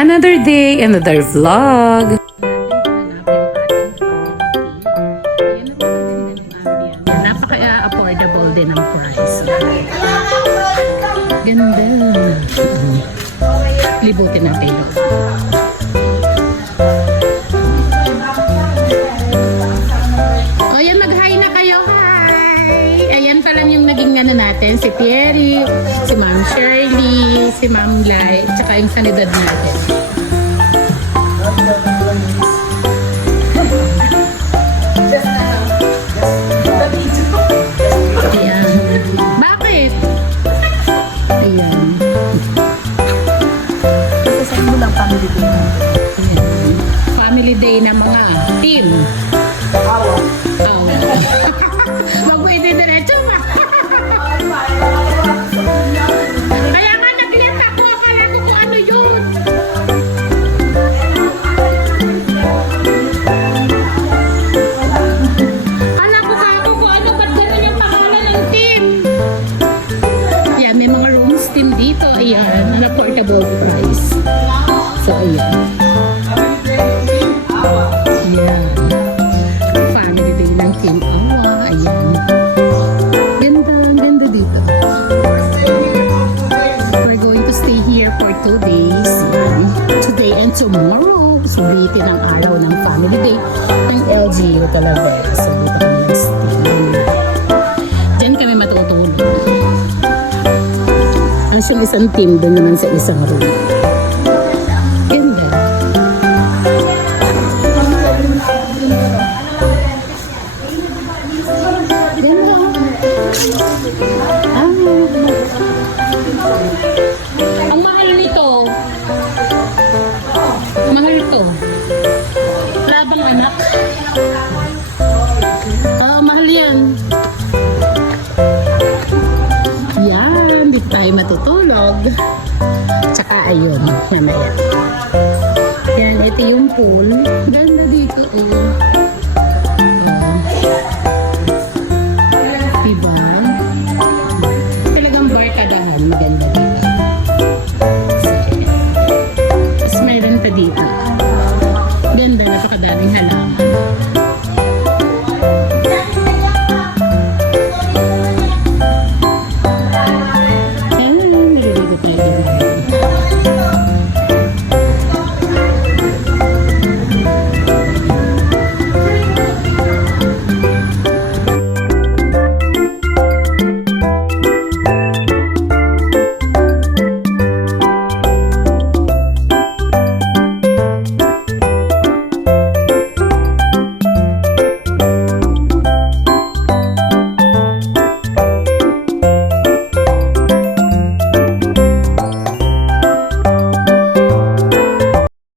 Another day, another vlog. Napaka-affordable din ang price. Ganda. Libutin natin. O yan, mag-hi na kayo. Hi! Ayan pa lang yung naging ano natin. Si Thierry, si Ma'am Shirley, si Ma'am Lai, tsaka yung sanidad natin. Ayan. Bakit? Ayan. Sasend mo lang family day. Ayan. Family day ng mga team. Awa. Oh. Wag pwede diretso pa. Kaya nga nag-left ako. Akala ko kung ano yun. Akala ko kung ano. Ba't gano'n yung pangalan ng team? Yan, may mga rooms team dito. Ayan, na portable price. So, ayan. Ayan. Family day ng Team Awa. Ayan. Ganda, ganda dito. We're going to stay here for 2 days. Ayan. Today and tomorrow. Sulitin ang araw ng family day ng LGU Talavera. So, dito kami stay. Diyan kami matutulog. Ang siyang isang team doon naman sa isang room. Ganda. Ganda. Ah. Ang mahal nito. Mahal ito. Labang anak. Mahal yan. Yan, di tayo matutulog. Tsaka ayun, mamaya. Yan, ito yung pool. Ganda dito eh. Diba? Talagang barkadahan. Maganda dito. Tapos mayroon pa dito. Ganda, napakadaming halaman.